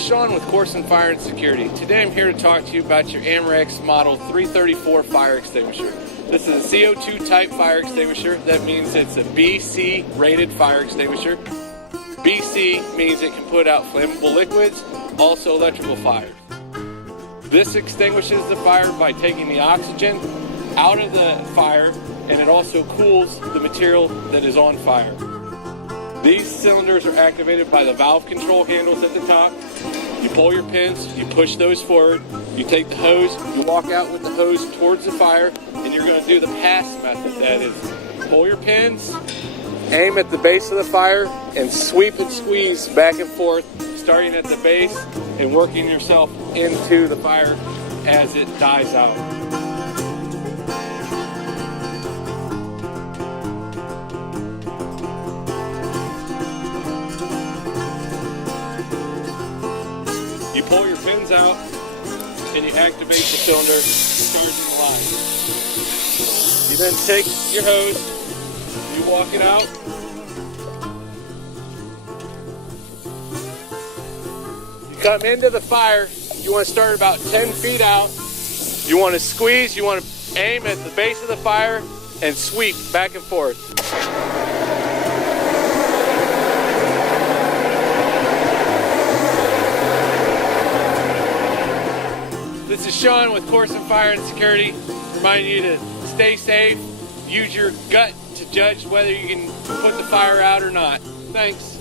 is Sean with Corson Fire and Security. Today I'm here to talk to you about your Amerex Model 334 fire extinguisher. This is a CO2 type fire extinguisher. That means it's a BC rated fire extinguisher. BC means it can put out flammable liquids, also electrical fires. This extinguishes the fire by taking the oxygen out of the fire, and it also cools the material that is on fire. These cylinders are activated by the valve control handles at the top. You pull your pins, you push those forward, you take the hose, you walk out with the hose towards the fire, and you're going to do the pass method. That is, pull your pins, aim at the base of the fire, and sweep and squeeze back and forth, starting at the base and working yourself into the fire as it dies out. You pull your pins out and you activate the cylinder, starting the line. You then take your hose, you walk it out. You come into the fire, you want to start about 10 feet out. You want to squeeze, you want to aim at the base of the fire and sweep back and forth. This is Sean with Corson Fire and Security, reminding you to stay safe, use your gut to judge whether you can put the fire out or not. Thanks.